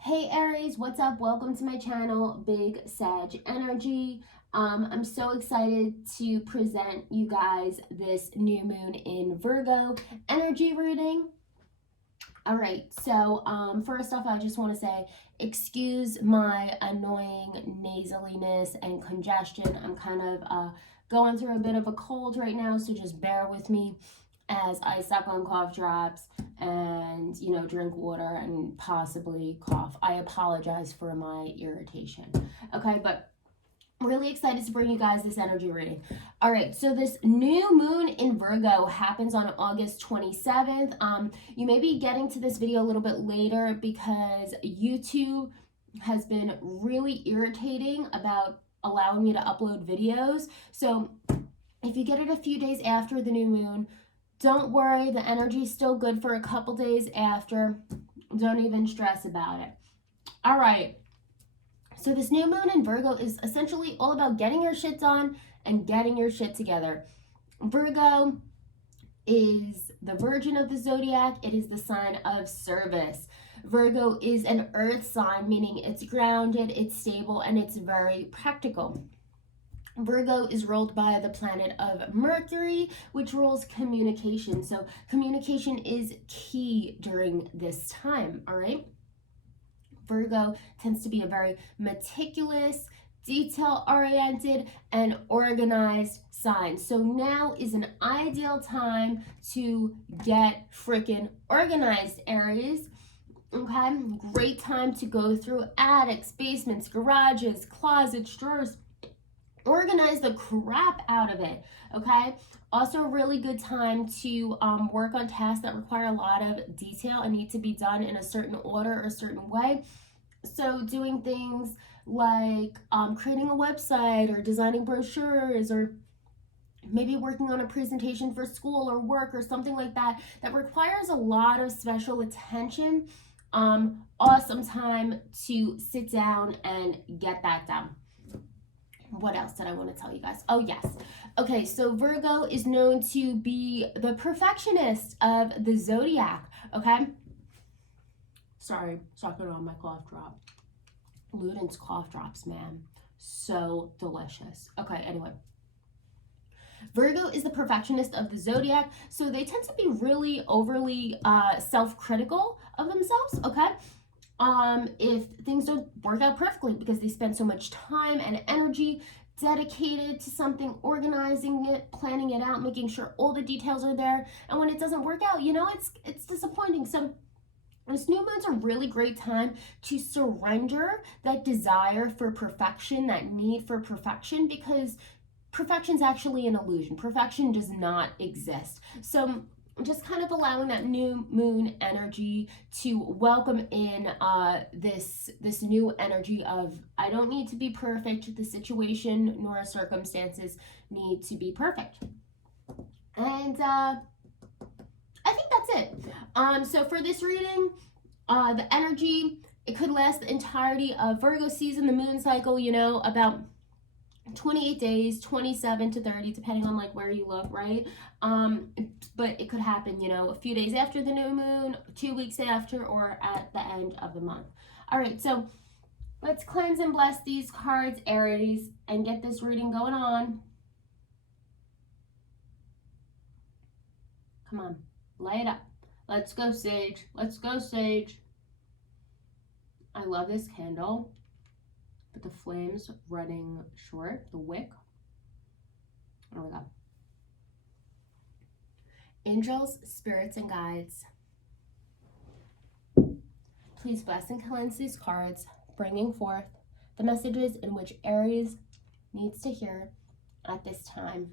Hey Aries, what's up? Welcome to my channel, Big Sag Energy. I'm so excited to present you guys this new moon in Virgo energy reading. All right, so first off, I just want to say, excuse my annoying nasaliness and congestion. I'm kind of going through a bit of a cold right now, so just bear with me as I suck on cough drops and, drink water and possibly cough. I apologize for my irritation. Okay, but really excited to bring you guys this energy reading. All right, so this new moon in Virgo happens on August 27th. You may be getting to this video a little bit later because YouTube has been really irritating about allowing me to upload videos. So if you get it a few days after the new moon, don't worry, the energy is still good for a couple days after. Don't even stress about it. All right. So this new moon in Virgo is essentially all about getting your shit done and getting your shit together. Virgo is the virgin of the zodiac. It is the sign of service. Virgo is an earth sign, meaning it's grounded, it's stable, and it's very practical. Virgo is ruled by the planet of Mercury, which rules communication. So communication is key during this time, all right? Virgo tends to be a very meticulous, detail-oriented, and organized sign. So now is an ideal time to get freaking organized, Aries. Okay, great time to go through attics, basements, garages, closets, drawers. Organize the crap out of it, okay? Also a really good time to work on tasks that require a lot of detail and need to be done in a certain order or a certain way. So doing things like creating a website or designing brochures or maybe working on a presentation for school or work or something like that that requires a lot of special attention. Awesome time to sit down and get that done. What else did I want to tell you guys? Oh, yes. Okay, so Virgo is known to be the perfectionist of the zodiac, okay? Sorry, sucking on my cough drop. Luden's cough drops, man. So delicious. Okay, anyway. Virgo is the perfectionist of the zodiac, so they tend to be really overly self-critical of themselves, okay? If things don't work out perfectly because they spend so much time and energy dedicated to something, organizing it, planning it out, making sure all the details are there, and when it doesn't work out, it's disappointing. So this new moon's a really great time to surrender that desire for perfection, that need for perfection, because perfection's actually an illusion. Perfection does not exist. So just kind of allowing that new moon energy to welcome in this new energy of, I don't need to be perfect. The situation nor circumstances need to be perfect. And I think that's it. So for this reading, the energy, it could last the entirety of Virgo season, the moon cycle, about 28 days, 27 to 30, depending on like where you look, right? But it could happen, a few days after the new moon, 2 weeks after, or at the end of the month. All right, so let's cleanse and bless these cards, Aries, and get this reading going on. Come on, light it up. Let's go, Sage. Let's go, Sage. I love this candle. But the flame's running short, the wick. There we go. Angels, spirits, and guides, please bless and cleanse these cards, bringing forth the messages in which Aries needs to hear at this time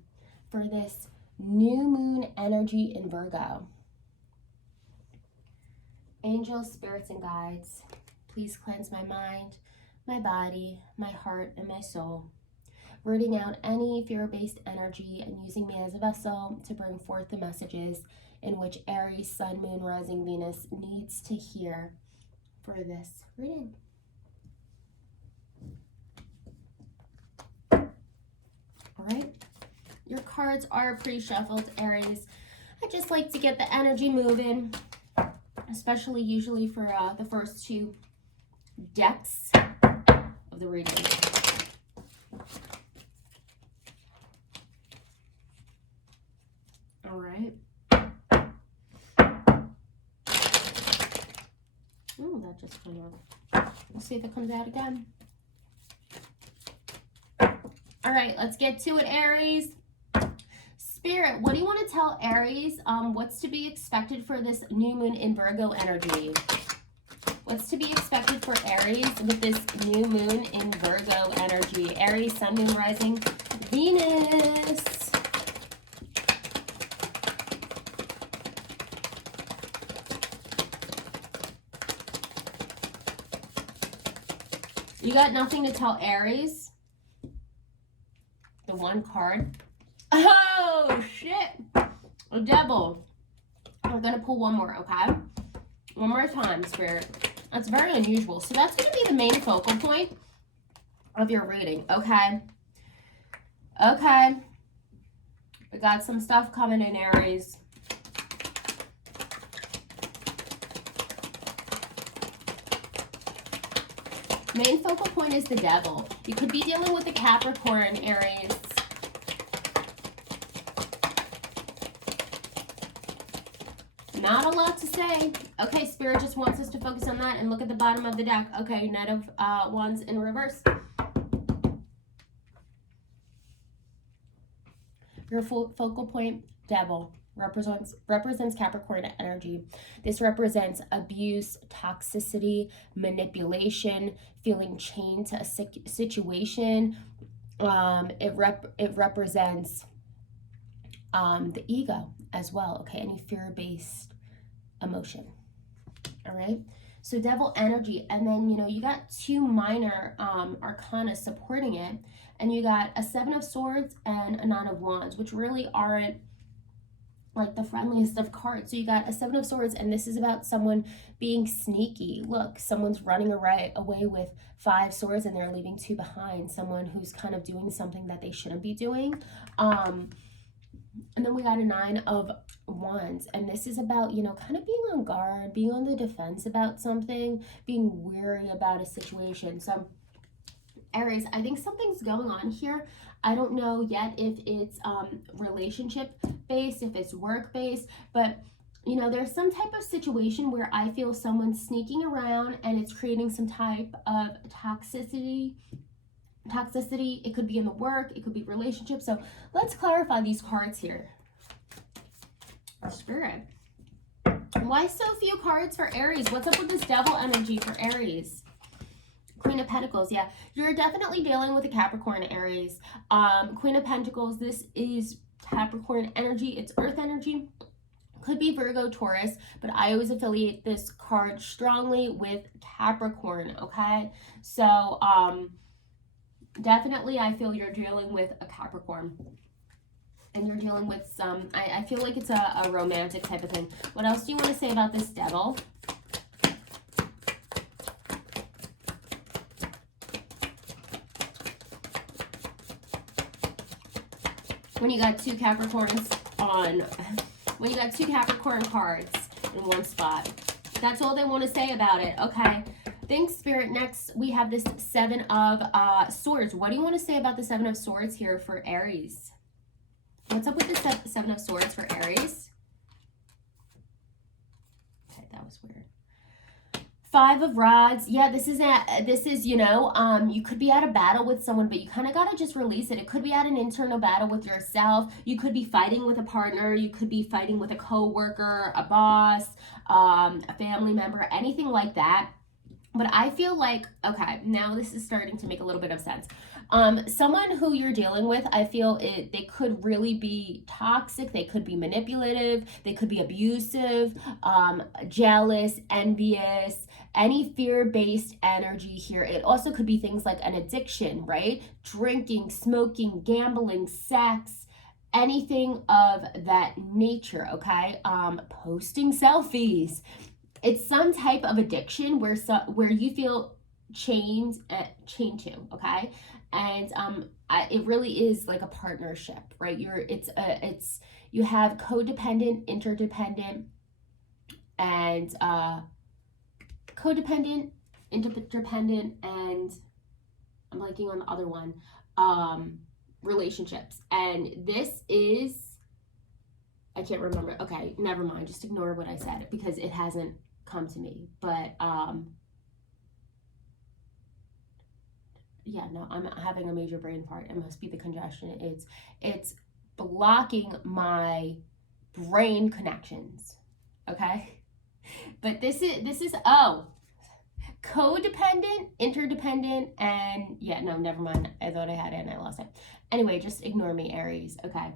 for this new moon energy in Virgo. Angels, spirits, and guides, please cleanse my mind, my body, my heart, and my soul, rooting out any fear-based energy and using me as a vessel to bring forth the messages in which Aries, Sun, Moon, Rising, Venus needs to hear for this reading. All right, your cards are pre-shuffled, Aries. I just like to get the energy moving, especially usually for the first two decks of the reading. All right. Oh, that just came out. Let's see if it comes out again. All right, let's get to it, Aries. Spirit, what do you want to tell Aries? What's to be expected for this new moon in Virgo energy? What's to be expected for Aries with this new moon in Virgo energy? Aries, Sun, Moon, Rising, Venus. You got nothing to tell Aries? The one card. Oh, shit. A devil. I'm going to pull one more, okay? One more time, Spirit. That's very unusual. So that's going to be the main focal point of your reading, okay? Okay. We got some stuff coming in, Aries. Main focal point is the devil. You could be dealing with a Capricorn, Aries. Not a lot to say. Okay, Spirit just wants us to focus on that and look at the bottom of the deck. Okay, Knight of Wands in reverse. Your focal point, devil, represents Capricorn energy. This represents abuse, toxicity, manipulation, feeling chained to a situation. It represents the ego as well. Okay, any fear-based emotion. All right, so devil energy, and then you got two minor arcana supporting it, and you got a Seven of Swords and a Nine of Wands, which really aren't like the friendliest of cards. So you got a Seven of Swords, and this is about someone being sneaky. Look, someone's running away with 5 swords and they're leaving 2 behind. Someone who's kind of doing something that they shouldn't be doing. And then we got a Nine of Wands, and this is about, kind of being on guard, being on the defense about something, being wary about a situation. So, Aries, I think something's going on here. I don't know yet if it's relationship-based, if it's work-based, but, there's some type of situation where I feel someone's sneaking around and it's creating some type of toxicity. It could be in the work, it could be relationship. So let's clarify these cards here. Spirit, why so few cards for Aries? What's up with this devil energy for Aries? Queen of Pentacles. Yeah, you're definitely dealing with a Capricorn, Aries. Queen of Pentacles, this is Capricorn energy. It's earth energy. Could be Virgo, Taurus, but I always affiliate this card strongly with Capricorn, okay? So definitely I feel you're dealing with a Capricorn, and you're dealing with some, I feel like it's a romantic type of thing. What else do you want to say about this devil? When you got 2 Capricorns when you got 2 Capricorn cards in one spot. That's all they want to say about it, okay? Thanks, Spirit. Next, we have this Seven of Swords. What do you want to say about the Seven of Swords here for Aries? What's up with the Seven of Swords for Aries? Okay, that was weird. 5 of Rods. Yeah, this is you could be at a battle with someone, but you kind of got to just release it. It could be at an internal battle with yourself. You could be fighting with a partner. You could be fighting with a co-worker, a boss, a family member, anything like that. But I feel like, okay, now this is starting to make a little bit of sense. Someone who you're dealing with, I feel they could really be toxic. They could be manipulative. They could be abusive, jealous, envious, any fear-based energy here. It also could be things like an addiction, right? Drinking, smoking, gambling, sex, anything of that nature, okay? Posting selfies. It's some type of addiction where you feel chained to, okay? And it really is like a partnership, right? You have codependent, interdependent, and codependent, interdependent, and I'm blanking on the other one, relationships. And this is, I can't remember. Okay, never mind. Just ignore what I said because it hasn't come to me. But yeah, no, I'm having a major brain fart. It must be the congestion. It's blocking my brain connections. Okay? But this is codependent, interdependent, and yeah, no, never mind. I thought I had it and I lost it. Anyway, just ignore me, Aries. Okay.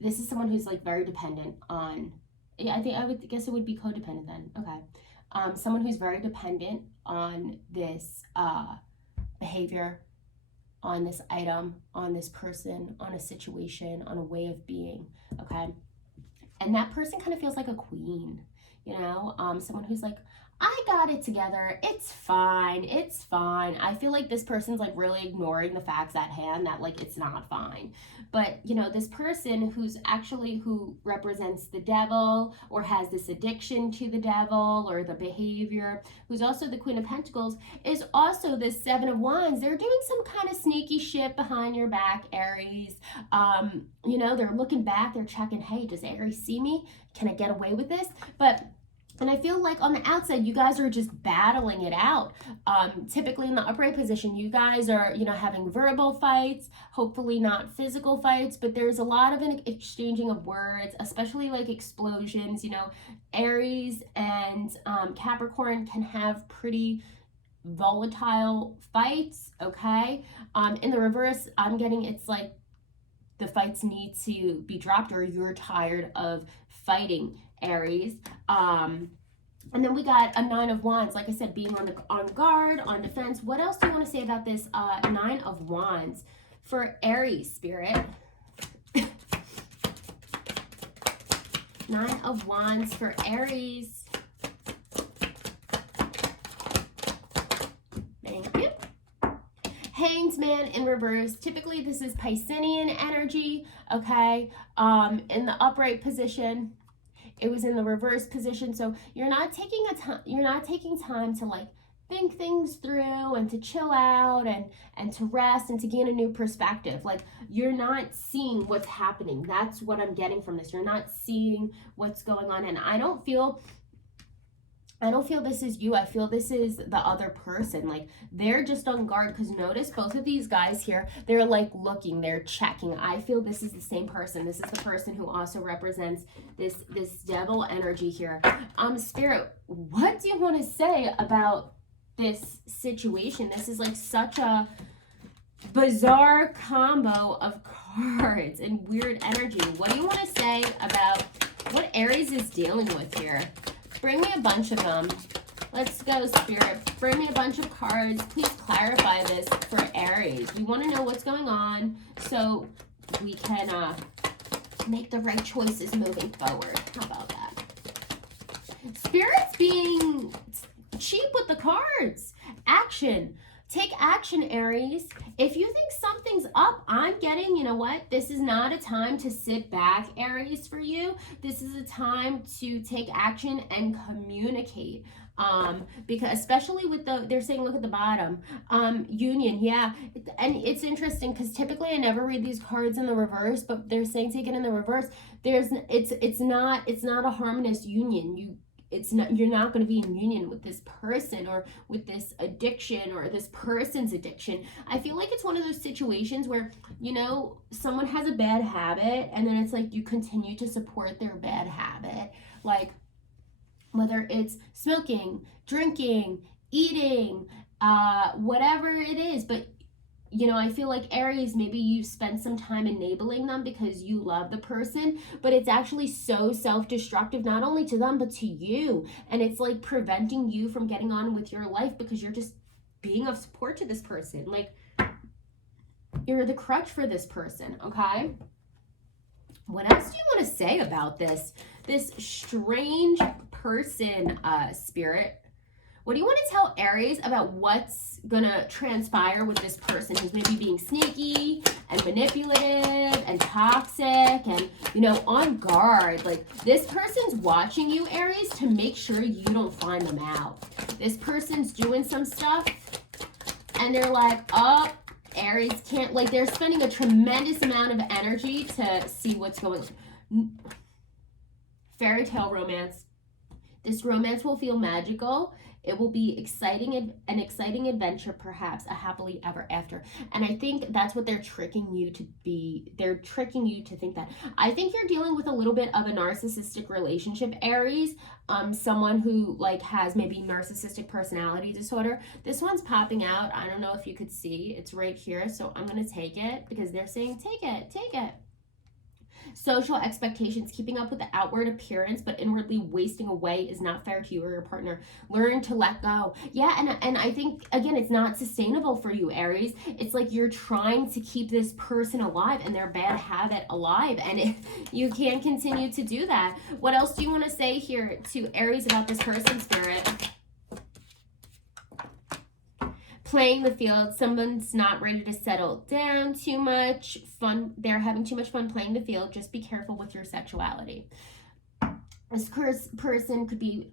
This is someone who's like very dependent on, yeah, I would guess it would be codependent then. Okay. Someone who's very dependent on this behavior, on this item, on this person, on a situation, on a way of being. Okay. And that person kind of feels like a queen, you know, someone who's like, I got it together. It's fine. It's fine. I feel like this person's like really ignoring the facts at hand that like it's not fine. But, you know, this person who represents the devil or has this addiction to the devil or the behavior, who's also the Queen of Pentacles, is also the Seven of Wands. They're doing some kind of sneaky shit behind your back, Aries. You know, they're looking back, they're checking, hey, does Aries see me? Can I get away with this? And I feel like on the outside, you guys are just battling it out. Typically in the upright position, you guys are, you know, having verbal fights, hopefully not physical fights, but there's a lot of an exchanging of words, especially like explosions. You know, Aries and Capricorn can have pretty volatile fights, okay? In the reverse, I'm getting it's like the fights need to be dropped or you're tired of fighting, Aries. And then we got a Nine of Wands, like I said, being on guard, on defense. What else do you want to say about this Nine of Wands for Aries, Spirit? Nine of Wands for Aries. Thank you. Hanged Man in reverse. Typically, this is Piscean energy, okay? In the upright position. It was in the reverse position, so you're not taking time to like think things through and to chill out and to rest and to gain a new perspective. Like you're not seeing what's happening. That's what I'm getting from this. You're not seeing what's going on, and I don't feel this is you. I feel this is the other person. Like they're just on guard because notice both of these guys here, they're like looking, they're checking. I feel this is the same person. This is the person who also represents this devil energy here. Spirit, what do you want to say about this situation? This is like such a bizarre combo of cards and weird energy. What do you want to say about what Aries is dealing with here? Bring me a bunch of them. Let's go, Spirit. Bring me a bunch of cards. Please clarify this for Aries. We want to know what's going on so we can make the right choices moving forward. How about that? Spirit's being cheap with the cards. Action. Take action, Aries. If you think something's up, I'm getting, you know what? This is not a time to sit back, Aries, for you. This is a time to take action and communicate. Because especially with they're saying, look at the bottom, union, yeah. And it's interesting because typically I never read these cards in the reverse, but they're saying take it in the reverse. It's not a harmonious union. You're not going to be in union with this person or with this addiction or this person's addiction. I feel like it's one of those situations where, you know, someone has a bad habit and then it's like you continue to support their bad habit. Like whether it's smoking, drinking, eating, whatever it is. But you know, I feel like Aries, maybe you've spent some time enabling them because you love the person, but it's actually so self-destructive, not only to them, but to you. And it's like preventing you from getting on with your life because you're just being of support to this person. Like you're the crutch for this person, okay? What else do you want to say about this strange person, Spirit? What do you want to tell Aries about what's going to transpire with this person who's maybe being sneaky and manipulative and toxic and, you know, on guard? Like, this person's watching you, Aries, to make sure you don't find them out. This person's doing some stuff and they're like, oh, Aries can't, like they're spending a tremendous amount of energy to see what's going on. Fairy tale romance. This romance will feel magical. It will be exciting, an exciting adventure, perhaps a happily ever after. And I think that's what they're tricking you to be. They're tricking you to think that. I think you're dealing with a little bit of a narcissistic relationship, Aries. Someone who like has maybe narcissistic personality disorder. This one's popping out. I don't know if you could see. It's right here. So I'm going to take it because they're saying, take it, take it. Social expectations, keeping up with the outward appearance but inwardly wasting away is not fair to you or your partner. Learn to let go. Yeah, and I think, again, it's not sustainable for you, Aries. It's like you're trying to keep this person alive and their bad habit alive, and you can't continue to do that. What else do you want to say here to Aries about this person, Spirit? Playing the field. Someone's not ready to settle down. Too much fun. They're having too much fun playing the field. Just be careful with your sexuality. This person could be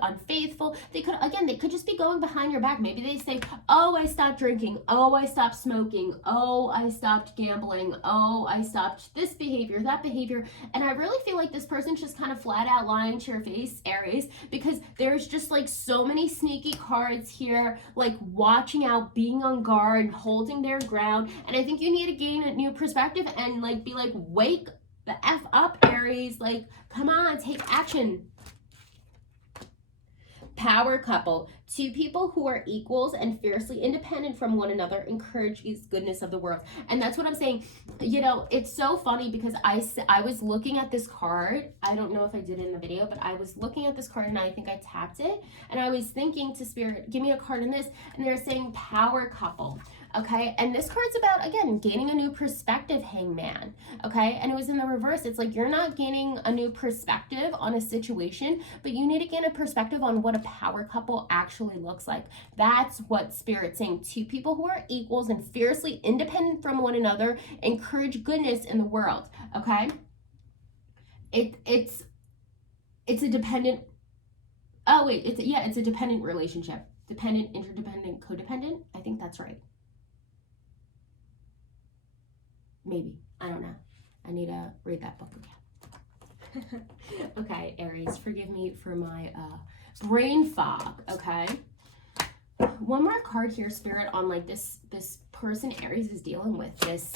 unfaithful. They could just be going behind your back. Maybe they say, oh, I stopped drinking. Oh, I stopped smoking. Oh, I stopped gambling. Oh, I stopped this behavior, that behavior. And I really feel like this person's just kind of flat out lying to your face, Aries, because there's just like so many sneaky cards here, like watching out, being on guard, holding their ground. And I think you need to gain a new perspective and like be like, wake the F up, Aries. Like, come on, take action. Power couple. Two people who are equals and fiercely independent from one another encourage the goodness of the world. And that's what I'm saying. You know, it's so funny because I was looking at this card. I don't know if I did it in the video, but I was looking at this card and I think I tapped it. And I was thinking to Spirit, give me a card in this. And they're saying power couple. Okay, and this card's about, again, gaining a new perspective, Hangman. Okay, and it was in the reverse. It's like you're not gaining a new perspective on a situation, but you need to gain a perspective on what a power couple actually looks like. That's what Spirit's saying. Two people who are equals and fiercely independent from one another encourage goodness in the world. Okay, it's a dependent. Oh wait, it's a dependent relationship. Dependent, interdependent, codependent. I think that's right. Maybe. I don't know. I need to read that book again. Okay, Aries, forgive me for my brain fog, okay? One more card here, Spirit, on like this person Aries is dealing with. This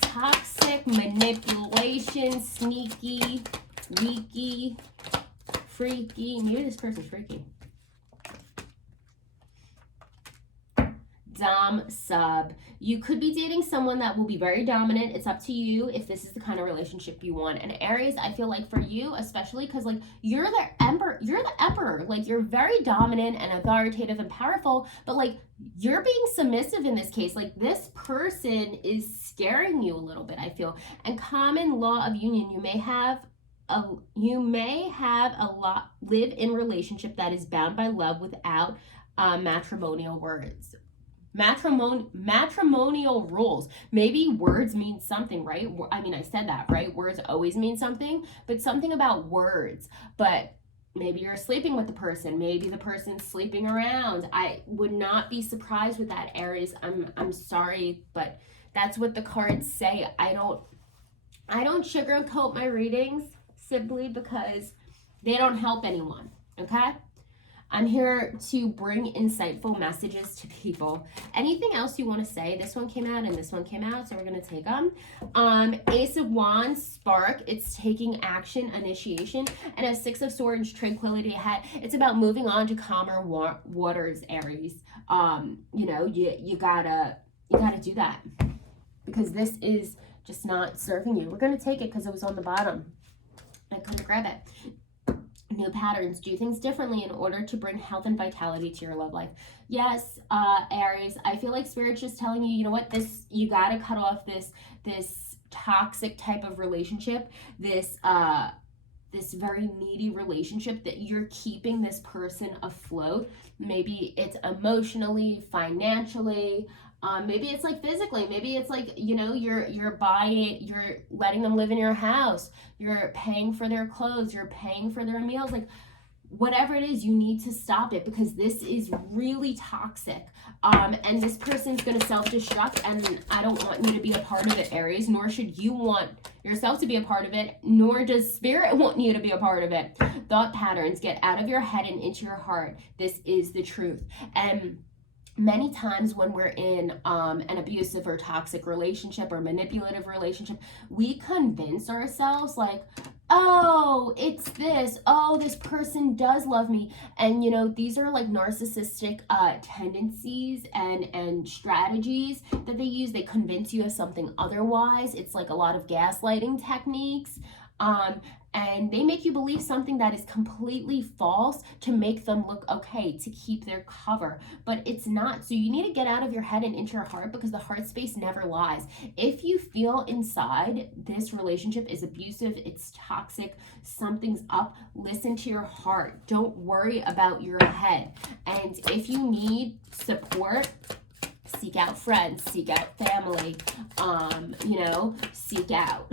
toxic manipulation, sneaky, leaky, freaky. Maybe this person's freaky. Dom, sub. You could be dating someone that will be very dominant. It's up to you if this is the kind of relationship you want. And Aries, I feel like for you, especially because like you're the emperor. Like you're very dominant and authoritative and powerful, but like you're being submissive in this case. Like this person is scaring you a little bit, I feel. And common law of union, you may have a live-in relationship that is bound by love without matrimonial words. Matrimonial rules. Maybe words mean something, right? I mean, I said that, right? Words always mean something, but something about words. But maybe you're sleeping with the person. Maybe the person's sleeping around. I would not be surprised with that, Aries. I'm sorry, but that's what the cards say. I don't sugarcoat my readings simply because they don't help anyone, okay? I'm here to bring insightful messages to people. Anything else you want to say? This one came out and this one came out, so we're going to take them. Ace of Wands, spark. It's taking action, initiation. And a Six of Swords, tranquility ahead. It's about moving on to calmer waters, Aries. You know, you gotta do that because this is just not serving you. We're going to take it because it was on the bottom. I couldn't grab it. New patterns. Do things differently in order to bring health and vitality to your love life. Yes, Aries, I feel like Spirit's just telling you, you know what, you got to cut off this toxic type of relationship, this very needy relationship that you're keeping this person afloat. Maybe it's emotionally, financially, maybe it's like physically, maybe it's like, you know, you're letting them live in your house, you're paying for their clothes, you're paying for their meals, like whatever it is, you need to stop it, because this is really toxic. And this person's going to self-destruct, and I don't want you to be a part of it, Aries, nor should you want yourself to be a part of it, nor does Spirit want you to be a part of it. Thought patterns, get out of your head and into your heart. This is the truth. And many times when we're in an abusive or toxic relationship or manipulative relationship, we convince ourselves like, oh, it's this, oh, this person does love me. And you know, these are like narcissistic tendencies and strategies that they use. They convince you of something otherwise. It's like a lot of gaslighting techniques. And they make you believe something that is completely false to make them look okay, to keep their cover. But it's not. So you need to get out of your head and into your heart, because the heart space never lies. If you feel inside this relationship is abusive, it's toxic, something's up, listen to your heart. Don't worry about your head. And if you need support, seek out friends, seek out family, you know, seek out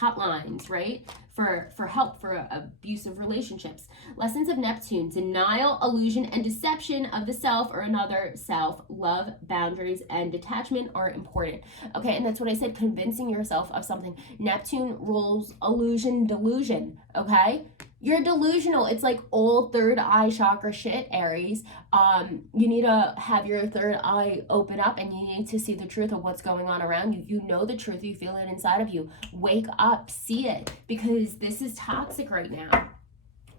hotlines, right? For help for abusive relationships. Lessons of Neptune: denial, illusion, and deception of the self or another self. Love, boundaries, and detachment are important. Okay, and that's what I said, convincing yourself of something. Neptune rules illusion, delusion, okay? You're delusional. It's like old third eye chakra shit, Aries. You need to have your third eye open up, and you need to see the truth of what's going on around you. You know the truth. You feel it inside of you. Wake up. See it, because this is toxic right now.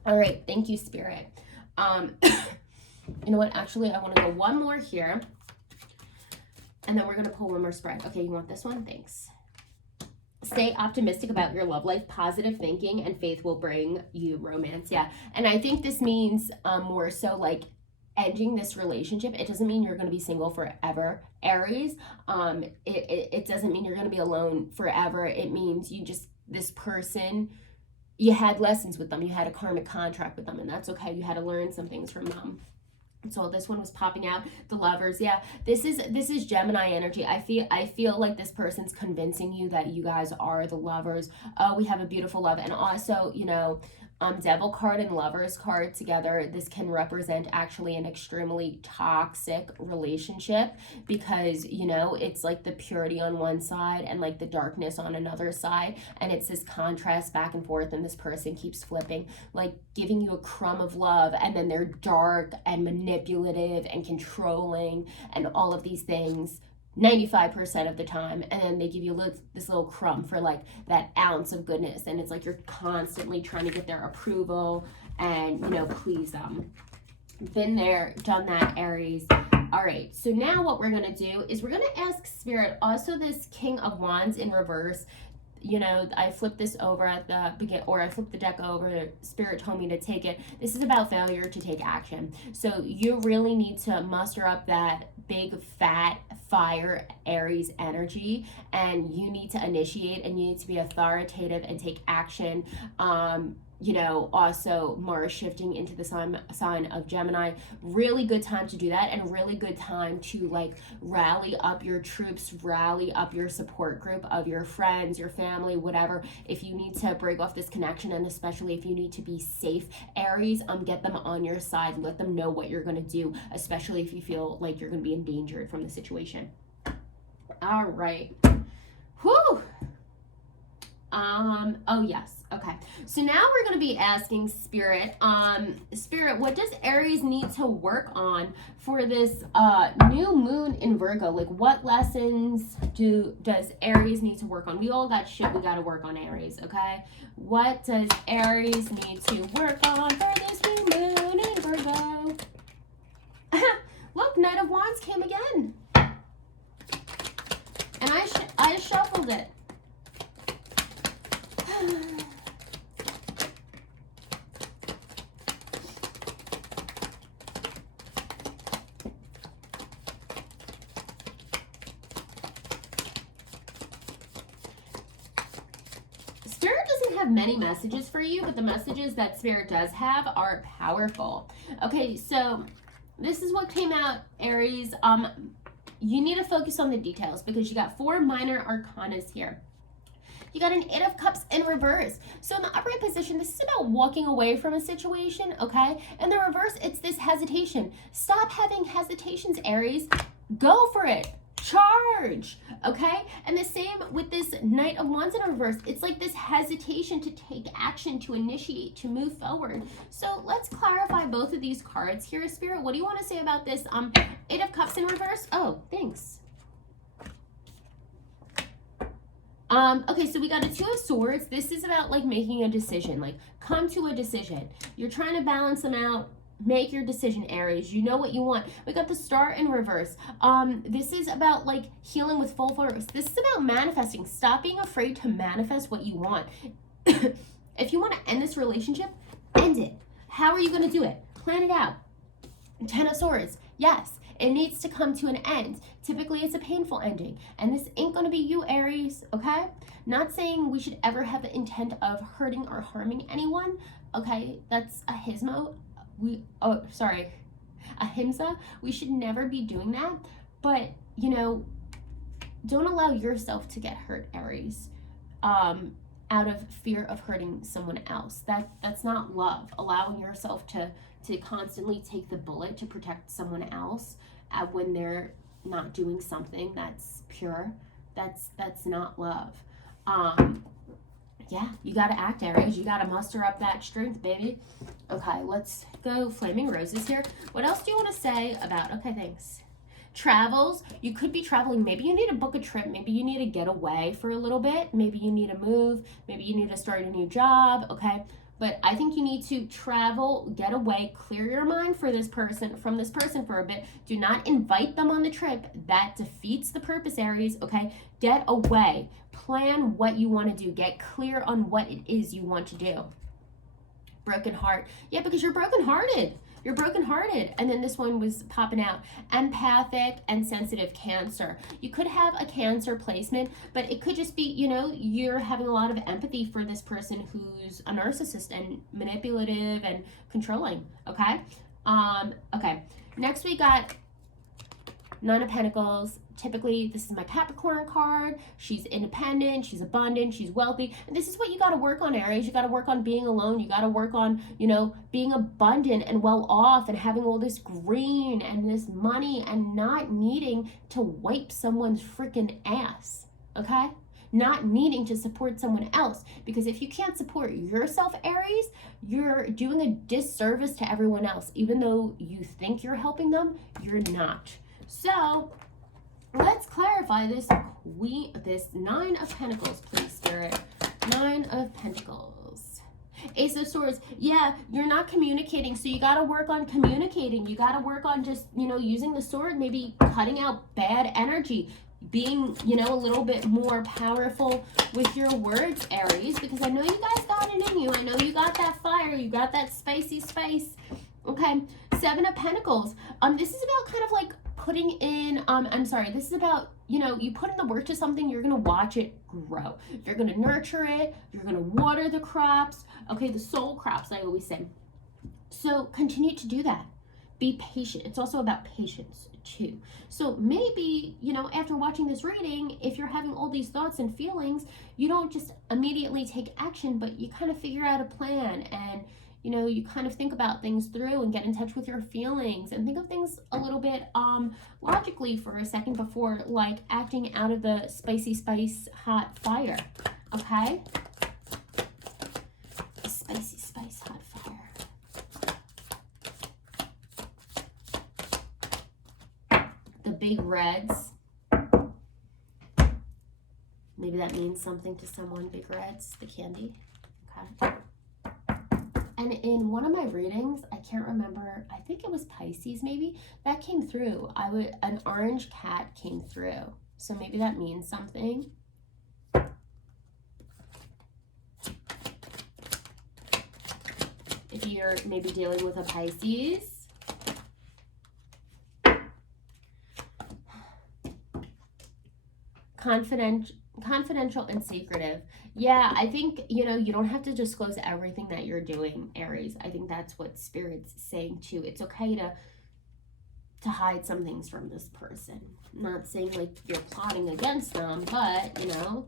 All right. Thank you, Spirit. You know what? Actually, I want to go one more here, and then we're going to pull one more spread. Okay, you want this one? Thanks. Stay optimistic about your love life. Positive thinking and faith will bring you romance. Yeah. And I think this means more so like ending this relationship. It doesn't mean you're going to be single forever, Aries. It doesn't mean you're going to be alone forever. It means you just, this person, you had lessons with them. You had a karmic contract with them, and that's okay. You had to learn some things from them. So this one was popping out, the Lovers. Yeah, this is Gemini energy. I feel like this person's convincing you that you guys are the lovers. Oh, we have a beautiful love. And also, you know, Devil card and Lovers card together, this can represent actually an extremely toxic relationship, because, you know, it's like the purity on one side and like the darkness on another side, and it's this contrast back and forth, and this person keeps flipping, like giving you a crumb of love, and then they're dark and manipulative and controlling and all of these things 95% of the time, and then they give you this little crumb for like that ounce of goodness, and it's like you're constantly trying to get their approval and, you know, please them. Been there, done that, Aries. All right, so now what we're gonna do is we're gonna ask Spirit, also this King of Wands in reverse. You know, I flipped this over at the beginning, or I flipped the deck over, Spirit told me to take it. This is about failure to take action. So you really need to muster up that big fat fire Aries energy, and you need to initiate, and you need to be authoritative and take action. You know, also Mars shifting into the sign of Gemini. Really good time to do that, and a really good time to like rally up your troops, rally up your support group of your friends, your family, whatever. If you need to break off this connection, and especially if you need to be safe, Aries, get them on your side. Let them know what you're going to do, especially if you feel like you're going to be endangered from the situation. All right. Whew. Oh yes, okay. So now we're going to be asking Spirit, Spirit, what does Aries need to work on for this new moon in Virgo? Like, what lessons does Aries need to work on? We all got shit we got to work on, Aries, okay? What does Aries need to work on for this new moon in Virgo? Look, Knight of Wands came again. And I shuffled it. Spirit doesn't have many messages for you, but the messages that Spirit does have are powerful. Okay, so this is what came out, Aries. You need to focus on the details, because you got 4 minor arcanas here. You got an 8 of Cups in reverse. So in the upright position, this is about walking away from a situation, okay? In the reverse, it's this hesitation. Stop having hesitations, Aries. Go for it. Charge, okay? And the same with this Knight of Wands in reverse. It's like this hesitation to take action, to initiate, to move forward. So let's clarify both of these cards here, Spirit. What do you want to say about this 8 of Cups in reverse? Oh, thanks. Okay, so we got a 2 of Swords. This is about like making a decision, like come to a decision. You're trying to balance them out. Make your decision, Aries. You know what you want. We got the Star in reverse. This is about like healing with full force. This is about manifesting. Stop being afraid to manifest what you want. If you want to end this relationship, end it. How are you going to do it? Plan it out. 10 of Swords. Yes, it needs to come to an end. Typically, it's a painful ending. And this ain't going to be you, Aries, okay? Not saying we should ever have the intent of hurting or harming anyone, okay? That's a hismo. Ahimsa. We should never be doing that. But, you know, don't allow yourself to get hurt, Aries, out of fear of hurting someone else. That's not love. Allowing yourself to constantly take the bullet to protect someone else when they're not doing something that's pure, that's not love. Yeah, you got to act, Aries. You got to muster up that strength, baby. Okay, let's go Flaming Roses here. What else do you want to say about, okay, thanks. Travels. You could be traveling. Maybe you need to book a trip. Maybe you need to get away for a little bit. Maybe you need to move. Maybe you need to start a new job, okay? But I think you need to travel, get away, clear your mind from this person for a bit. Do not invite them on the trip. That defeats the purpose, Aries, okay? Get away. Plan what you want to do. Get clear on what it is you want to do. Broken heart. Yeah, because you're brokenhearted. You're brokenhearted. And then this one was popping out. Empathic and sensitive Cancer. You could have a Cancer placement, but it could just be, you know, you're having a lot of empathy for this person who's a narcissist and manipulative and controlling, okay? Okay. Next we got 9 of Pentacles. Typically, this is my Capricorn card. She's independent, she's abundant, she's wealthy. And this is what you got to work on, Aries. You got to work on being alone. You got to work on, you know, being abundant and well off and having all this green and this money and not needing to wipe someone's freaking ass, okay? Not needing to support someone else. Because if you can't support yourself, Aries, you're doing a disservice to everyone else. Even though you think you're helping them, you're not. So let's clarify this 9 of Pentacles, please, Spirit. 9 of Pentacles. Ace of Swords. Yeah, you're not communicating, so you got to work on communicating. You got to work on just, you know, using the sword, maybe cutting out bad energy, being, you know, a little bit more powerful with your words, Aries, because I know you guys got it in you. I know you got that fire. You got that spicy spice. Okay, 7 of Pentacles. This is about kind of like putting in, this is about, you know, you put in the work to something, you're going to watch it grow. You're going to nurture it. You're going to water the crops. Okay, the soul crops, I always say. So continue to do that. Be patient. It's also about patience too. So maybe, you know, after watching this reading, if you're having all these thoughts and feelings, you don't just immediately take action, but you kind of figure out a plan and, you know, you kind of think about things through and get in touch with your feelings and think of things a little bit logically for a second before like acting out of the spicy spice hot fire. Okay? Spicy spice hot fire. The big reds. Maybe that means something to someone. Big reds, the candy. Okay. And in one of my readings, I can't remember, I think it was Pisces maybe, that came through. An orange cat came through. So maybe that means something. If you're maybe dealing with a Pisces. Confidential and secretive. Yeah, I think, you know, you don't have to disclose everything that you're doing, Aries. I think that's what Spirit's saying too. It's okay to hide some things from this person. I'm not saying like you're plotting against them, but, you know,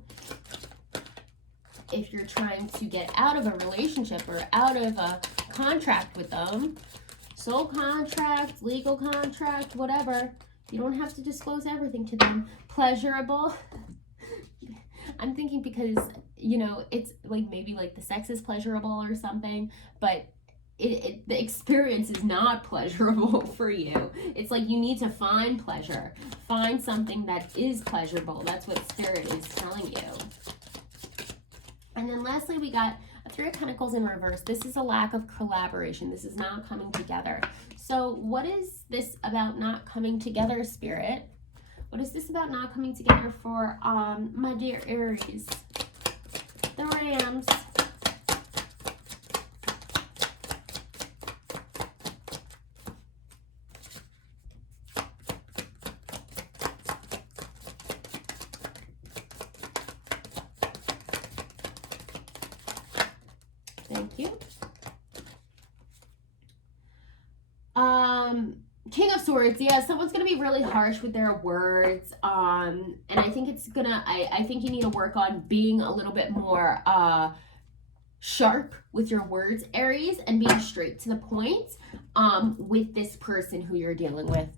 if you're trying to get out of a relationship or out of a contract with them, soul contract, legal contract, whatever, you don't have to disclose everything to them. Pleasurable. I'm thinking because, you know, it's like maybe like the sex is pleasurable or something, but the experience is not pleasurable for you. It's like you need to find pleasure. Find something that is pleasurable. That's what Spirit is telling you. And then lastly, we got a Three of Pentacles in reverse. This is a lack of collaboration. This is not coming together. So what is this about not coming together, Spirit? What is this about not coming together for my dear Aries? The Rams. Thank you. King of Swords. Yeah, someone's gonna be really harsh with their words. And I think it's gonna. I think you need to work on being a little bit more sharp with your words, Aries, and being straight to the point with this person who you're dealing with.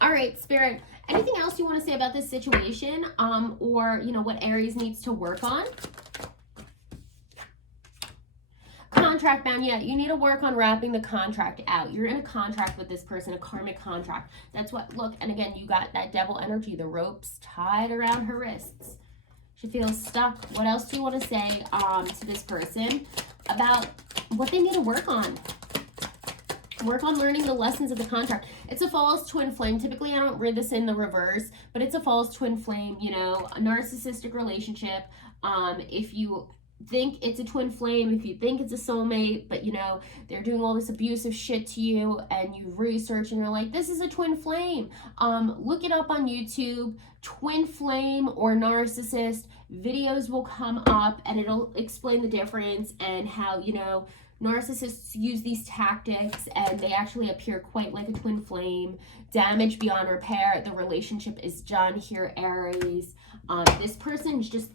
All right, Spirit. Anything else you want to say about this situation, or you know what Aries needs to work on? Contract bound, yeah, you need to work on wrapping the contract out. You're in a contract with this person, a karmic contract. That's what, look, and again, you got that devil energy, the ropes tied around her wrists. She feels stuck. What else do you want to say to this person about what they need to work on? Work on learning the lessons of the contract. It's a false twin flame. Typically, I don't read this in the reverse, but it's a false twin flame, you know, a narcissistic relationship. If you think it's a twin flame, if you think it's a soulmate, but you know they're doing all this abusive shit to you, and you research and you're like, this is a twin flame, look it up on YouTube. Twin flame or narcissist videos will come up, and it'll explain the difference and how, you know, narcissists use these tactics and they actually appear quite like a twin flame. Damage beyond repair. The relationship is done here, Aries. This person's just,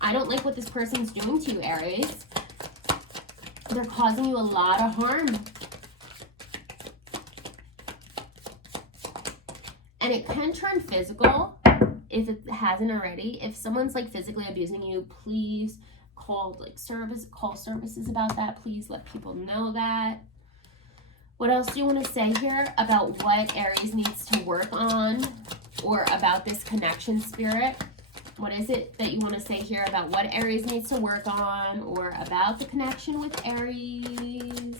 I don't like what this person's doing to you, Aries. They're causing you a lot of harm. And it can turn physical if it hasn't already. If someone's like physically abusing you, please call services about that. Please let people know that. What else do you want to say here about what Aries needs to work on, or about this connection, Spirit? What is it that you want to say here about what Aries needs to work on, or about the connection with Aries?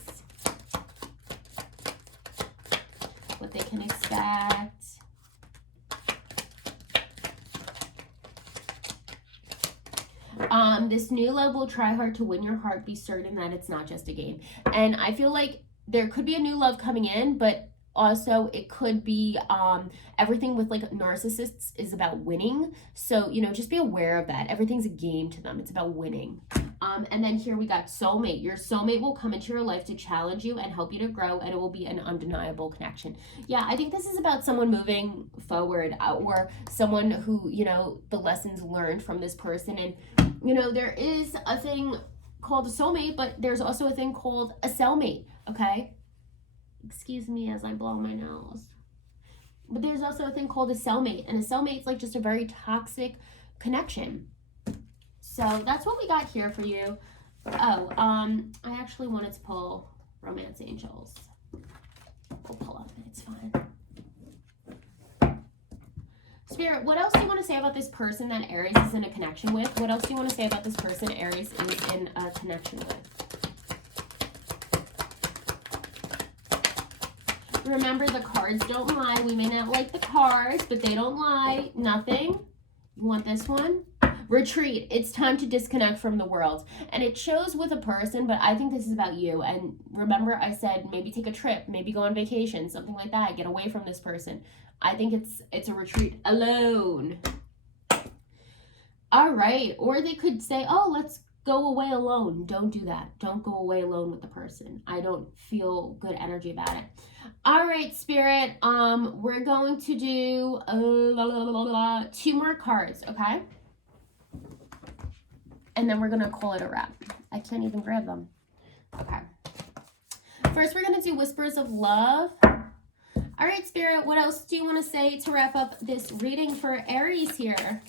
What they can expect. This new love will try hard to win your heart. Be certain that it's not just a game. And I feel like there could be a new love coming in, but also it could be everything with like narcissists is about winning. So, you know, just be aware of that. Everything's a game to them. It's about winning. And then here we got soulmate. Your soulmate will come into your life to challenge you and help you to grow, and it will be an undeniable connection. Yeah, I think this is about someone moving forward, or someone who, you know, the lessons learned from this person. And, you know, there is a thing called a soulmate, but there's also a thing called a cellmate, okay? Excuse me as I blow my nose. But there's also a thing called a cellmate, and a cellmate's like just a very toxic connection. So that's what we got here for you. Oh, I actually wanted to pull Romance Angels. We'll pull up, it's fine. Spirit, what else do you want to say about this person that Aries is in a connection with? What else do you want to say about this person Aries is in a connection with? Remember, the cards don't lie. We may not like the cards, but they don't lie. Nothing. You want this one? Retreat. It's time to disconnect from the world. And it shows with a person, but I think this is about you. And remember, I said maybe take a trip, maybe go on vacation, something like that. Get away from this person. I think it's a retreat alone. All right. Or they could say, oh, let's go away alone. Don't do that. Don't go away alone with the person. I don't feel good energy about it. All right, Spirit. We're going to do 2 more cards, okay? and then we're going to call it a wrap. I can't even grab them. Okay. First, we're going to do Whispers of Love. All right, Spirit, what else do you want to say to wrap up this reading for Aries here?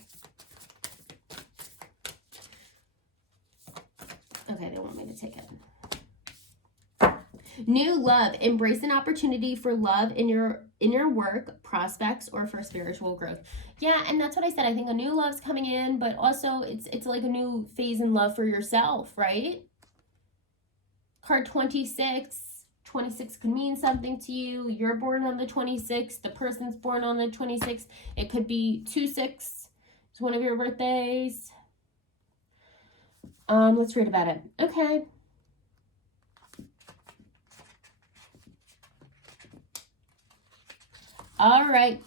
Okay, they want me to take it. New love. Embrace an opportunity for love in your work, prospects, or for spiritual growth. Yeah, and that's what I said. I think a new love's coming in, but also it's like a new phase in love for yourself, right? Card 26. 26 could mean something to you. You're born on the 26th. The person's born on the 26th. It could be 2/6. It's one of your birthdays. Let's read about it. Okay. All right.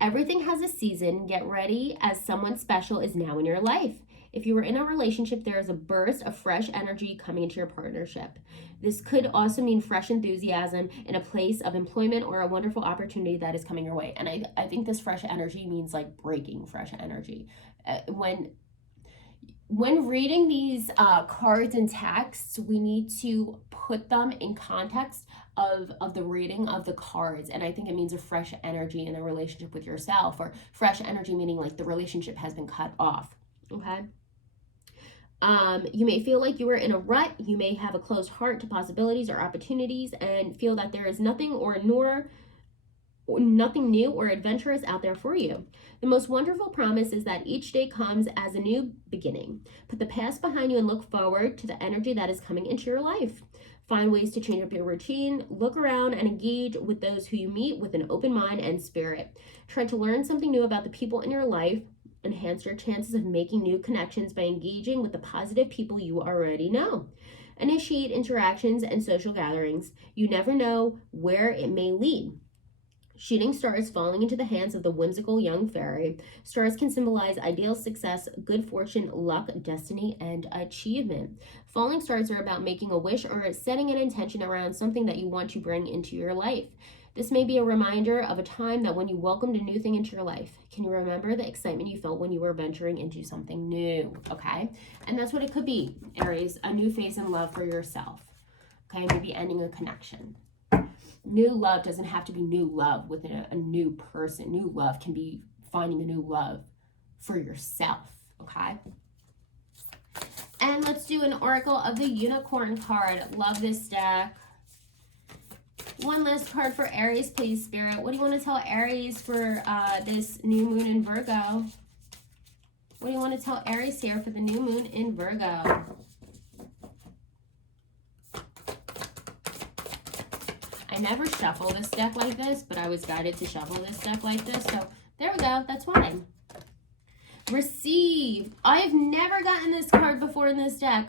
Everything has a season. Get ready, as someone special is now in your life. If you are in a relationship, there is a burst of fresh energy coming into your partnership. This could also mean fresh enthusiasm in a place of employment or a wonderful opportunity that is coming your way. And I think this fresh energy means like breaking fresh energy. When reading these cards and texts, we need to put them in context of the reading of the cards. And I think it means a fresh energy in a relationship with yourself, or fresh energy meaning like the relationship has been cut off. Okay. You may feel like you are in a rut. You may have a closed heart to possibilities or opportunities and feel that there is nothing new or adventurous out there for you. The most wonderful promise is that each day comes as a new beginning. Put the past behind you and look forward to the energy that is coming into your life. Find ways to change up your routine. Look around and engage with those who you meet with an open mind and spirit. Try to learn something new about the people in your life. Enhance your chances of making new connections by engaging with the positive people you already know. Initiate interactions and social gatherings. You never know where it may lead. Shooting stars falling into the hands of the whimsical young fairy. Stars can symbolize ideal success, good fortune, luck, destiny, and achievement. Falling stars are about making a wish or setting an intention around something that you want to bring into your life. This may be a reminder of a time that when you welcomed a new thing into your life. Can you remember the excitement you felt when you were venturing into something new? Okay? And that's what it could be, Aries, a new phase in love for yourself. Okay? Maybe ending a connection. New love doesn't have to be new love with a new person. New love can be finding a new love for yourself, okay? And let's do an Oracle of the Unicorn card. Love this deck. One last card for Aries, please, Spirit. What do you want to tell Aries for this new moon in Virgo? What do you want to tell Aries here for the new moon in Virgo? I never shuffle this deck like this, but I was guided to shuffle this deck like this. So there we go. That's why. Receive. I've never gotten this card before in this deck.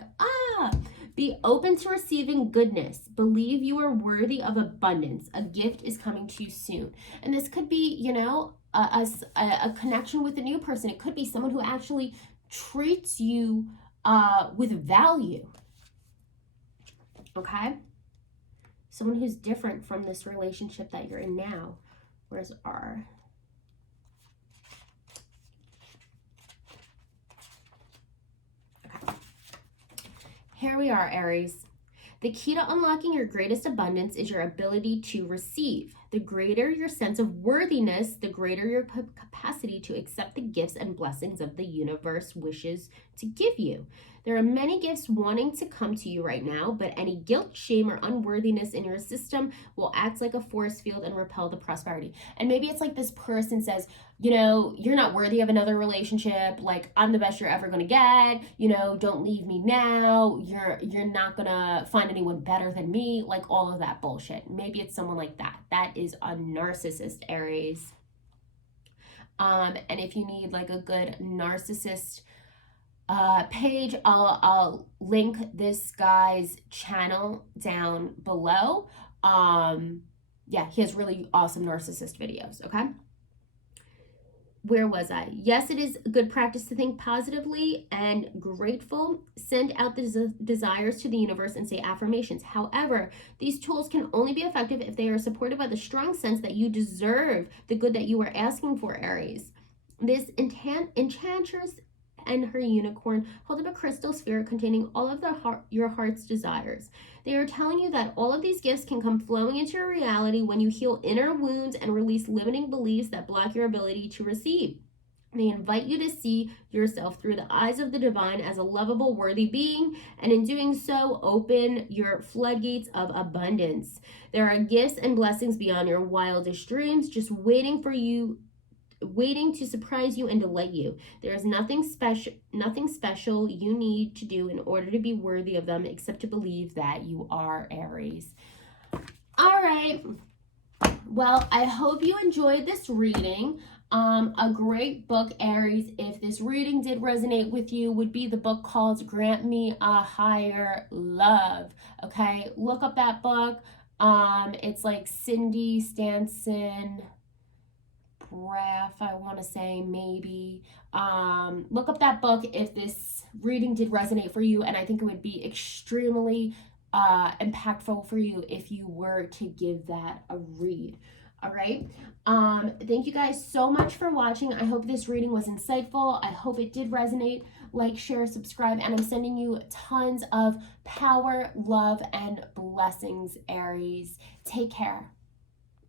Be open to receiving goodness. Believe you are worthy of abundance. A gift is coming to you soon. And this could be, you know, a connection with a new person. It could be someone who actually treats you with value. Okay? Someone who's different from this relationship that you're in now. Where's R? Okay. Here we are, Aries. The key to unlocking your greatest abundance is your ability to receive. The greater your sense of worthiness, the greater your capacity to accept the gifts and blessings of the universe wishes to give you. There are many gifts wanting to come to you right now, but any guilt, shame, or unworthiness in your system will act like a force field and repel the prosperity. And maybe it's like this person says, you know, you're not worthy of another relationship. Like, I'm the best you're ever going to get. You know, don't leave me now. You're not going to find anyone better than me. Like, all of that bullshit. Maybe it's someone like that. That is a narcissist, Aries. And if you need like a good narcissist page, I'll link this guy's channel down below. Yeah, he has really awesome narcissist videos, okay? Where was I? Yes, it is good practice to think positively and grateful. Send out the desires to the universe and say affirmations. However, these tools can only be effective if they are supported by the strong sense that you deserve the good that you are asking for, Aries. This enchantress and her unicorn hold up a crystal sphere containing all of your heart's desires. They are telling you that all of these gifts can come flowing into your reality when you heal inner wounds and release limiting beliefs that block your ability to receive. They invite you to see yourself through the eyes of the divine as a lovable, worthy being, and in doing so, open your floodgates of abundance. There are gifts and blessings beyond your wildest dreams, just waiting to surprise you and delight you. There is nothing special you need to do in order to be worthy of them except to believe that you are Aries. All right. Well, I hope you enjoyed this reading. A great book, Aries, if this reading did resonate with you, would be the book called Grant Me a Higher Love. Okay, look up that book. It's like Cindy Stanson Braff, I want to say, maybe. Look up that book if this reading did resonate for you, and I think it would be extremely impactful for you if you were to give that a read. All right. Thank you guys so much for watching. I hope this reading was insightful. I hope it did resonate. Like, share, subscribe, and I'm sending you tons of power, love, and blessings, Aries. Take care.